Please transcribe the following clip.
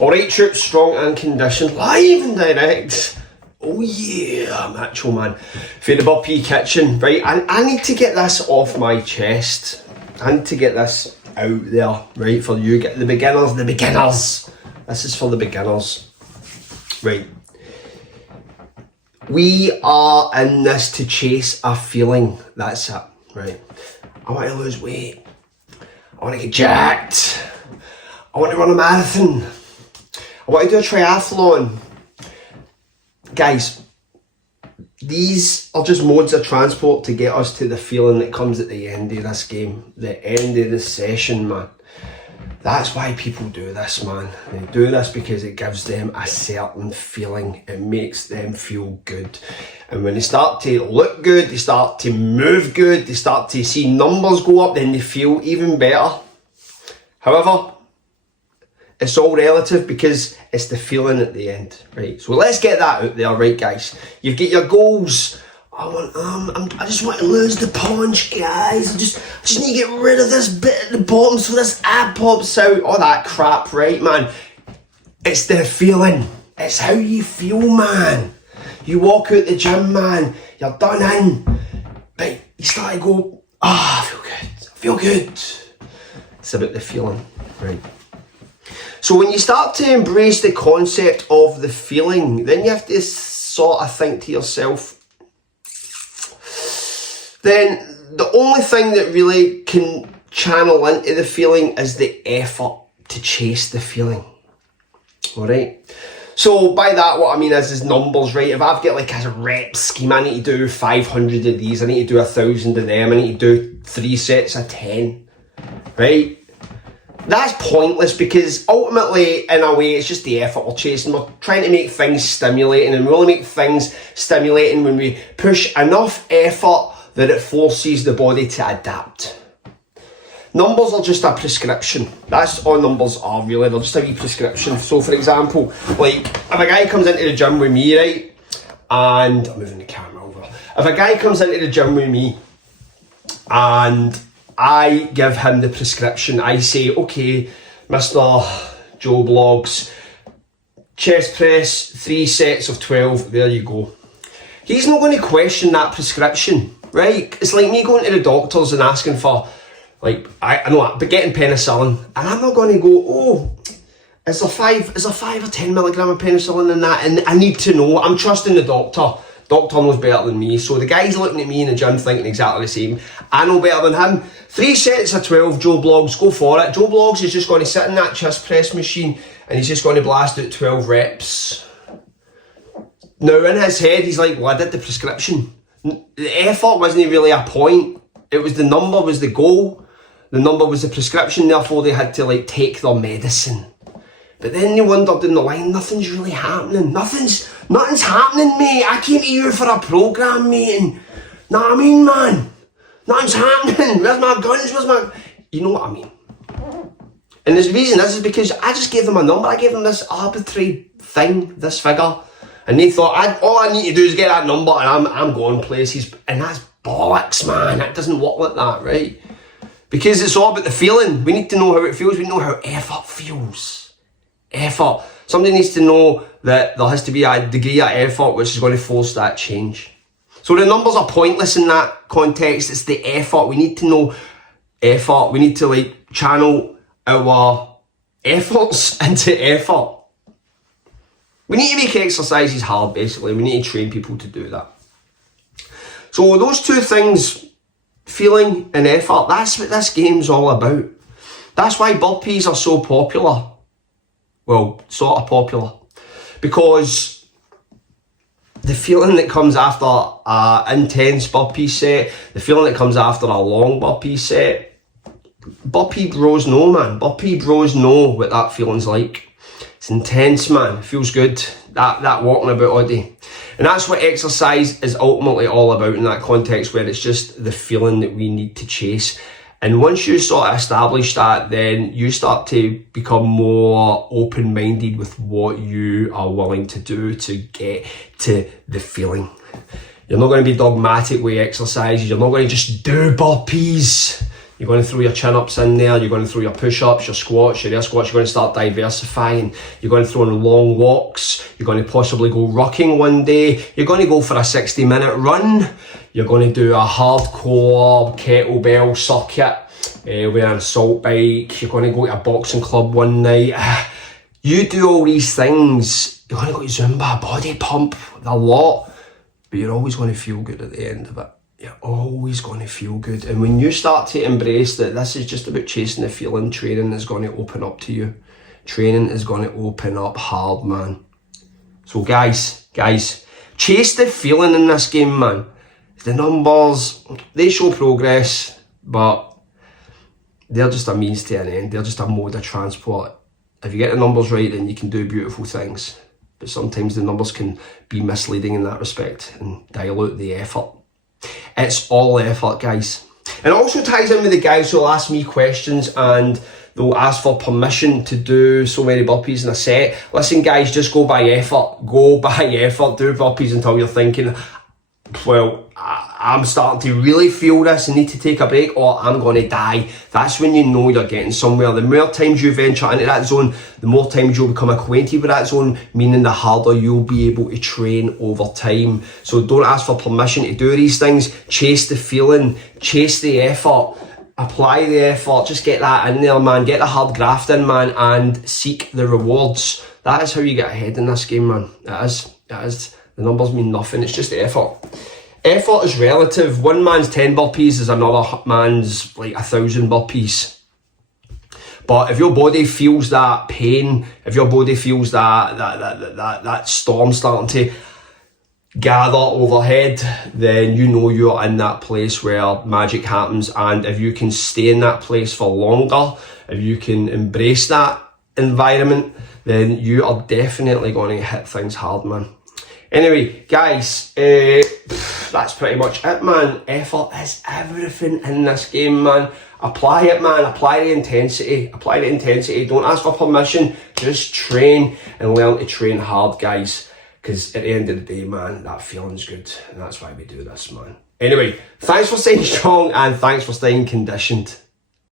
Alright troops, strong and conditioned, live and direct. Oh yeah, macho man. For the Burpee kitchen, right? I need to get this off my chest. I need to get this out there, right? For you, get the beginners. This is for the beginners. Right. We are in this to chase a feeling. That's it, right? I want to lose weight. I want to get jacked. I want to run a marathon. I want to do a triathlon. Guys, these are just modes of transport to get us to the feeling that comes at the end of this game, the end of the session, man. That's why people do this, man. They do this because it gives them a certain feeling. It makes them feel good. And when they start to look good, they start to move good, they start to see numbers go up, then they feel even better. However, it's all relative because it's the feeling at the end, right? So let's get that out there, right, guys? You've got your goals. I just want to lose the punch, guys. I just need to get rid of this bit at the bottom so this ab pops out. All that crap, right, man? It's the feeling. It's how you feel, man. You walk out the gym, man. You're done in. Right, you start to go, I feel good. It's about the feeling, right? So when you start to embrace the concept of the feeling, then you have to sort of think to yourself, then the only thing that really can channel into the feeling is the effort to chase the feeling. Alright? So by that, what I mean is numbers, right? If I've got like a rep scheme, I need to do 500 of these, I need to do 1,000 of them, I need to do 3 sets of 10, right? That's pointless because ultimately, in a way, it's just the effort we're chasing. We're trying to make things stimulating, and we only make things stimulating when we push enough effort that it forces the body to adapt. Numbers are just a prescription. That's all numbers are, really. They're just a wee prescription. So, for example, like, if a guy comes into the gym with me, right, and I'm moving the camera over. If a guy comes into the gym with me and I give him the prescription, I say, okay, Mr. Joe Blogs, chest press, 3 sets of 12, there you go. He's not going to question that prescription, right? It's like me going to the doctors and asking for, like, I know, but getting penicillin, and I'm not going to go, oh, is there 5 or 10 milligram of penicillin in that? And I need to know. I'm trusting the doctor. Doctor knows better than me. So the guy's looking at me in the gym thinking exactly the same. I know better than him. 3 sets of 12, Joe Blogs, go for it. Joe Blogs is just going to sit in that chest press machine and he's just going to blast out 12 reps. Now in his head, he's like, well, I did the prescription. The effort wasn't really a point. It was the number was the goal. The number was the prescription, therefore they had to like take their medicine. But then they wondered in the line, nothing's really happening. Nothing's happening, mate. I came to you for a programme meeting. Know what I mean, man? Nothing's happening. Where's my guns? You know what I mean? And the reason is because I just gave them a number. I gave them this arbitrary thing, this figure. And they thought, all I need to do is get that number and I'm going places. And that's bollocks, man. It doesn't work like that, right? Because it's all about the feeling. We need to know how it feels. We know how effort feels. Effort. Somebody needs to know that there has to be a degree of effort which is going to force that change. So the numbers are pointless in that context. It's the effort. We need to know effort. We need to like channel our efforts into effort. We need to make exercises hard, basically. We need to train people to do that. So those two things, feeling and effort, that's what this game's all about. That's why burpees are so popular. Well, sort of popular. Because the feeling that comes after an intense burpee set, the feeling that comes after a long burpee set, burpee bros know, man. Burpee bros know what that feeling's like. It's intense, man. It feels good. That walking about all day. And that's what exercise is ultimately all about in that context, where it's just the feeling that we need to chase. And once you sort of establish that, then you start to become more open-minded with what you are willing to do to get to the feeling. You're not going to be dogmatic with exercises. You're not going to just do burpees You're going to throw your chin-ups in there, you're going to throw your push-ups, your squats, your air squats, you're going to start diversifying, you're going to throw in long walks, you're going to possibly go rucking one day, you're going to go for a 60-minute run, you're going to do a hardcore kettlebell circuit with an assault bike, you're going to go to a boxing club one night. You do all these things, you're going to go to Zumba, body pump, a lot, but you're always going to feel good at the end of it. You're always going to feel good. And when you start to embrace that this is just about chasing the feeling, training is going to open up to you. Training is going to open up hard, man. So guys, chase the feeling in this game, man. The numbers, they show progress, but they're just a means to an end. They're just a mode of transport. If you get the numbers right, then you can do beautiful things. But sometimes the numbers can be misleading in that respect and dilute the effort. It's all effort, guys. And it also ties in with the guys who'll ask me questions and they'll ask for permission to do so many burpees in a set. Listen, guys, just go by effort. Go by effort. Do burpees until you're thinking, well, I'm starting to really feel this and need to take a break, or I'm going to die. That's when you know you're getting somewhere. The more times you venture into that zone, the more times you'll become acquainted with that zone, meaning the harder you'll be able to train over time. So don't ask for permission to do these things. Chase the feeling, chase the effort, apply the effort, just get that in there, man. Get the hard graft in, man, and seek the rewards. That is how you get ahead in this game, man. It is. The numbers mean nothing, it's just effort. Effort is relative. One man's 10 burpees is another man's like 1,000 burpees. But if your body feels that pain, if your body feels that storm starting to gather overhead, then you know you're in that place where magic happens. And if you can stay in that place for longer, if you can embrace that environment, then you are definitely going to hit things hard, man. Anyway, guys, that's pretty much it, man. Effort is everything in this game, man. Apply it, man. Apply the intensity. Apply the intensity. Don't ask for permission. Just train and learn to train hard, guys. Because at the end of the day, man, that feeling's good. And that's why we do this, man. Anyway, thanks for staying strong and thanks for staying conditioned.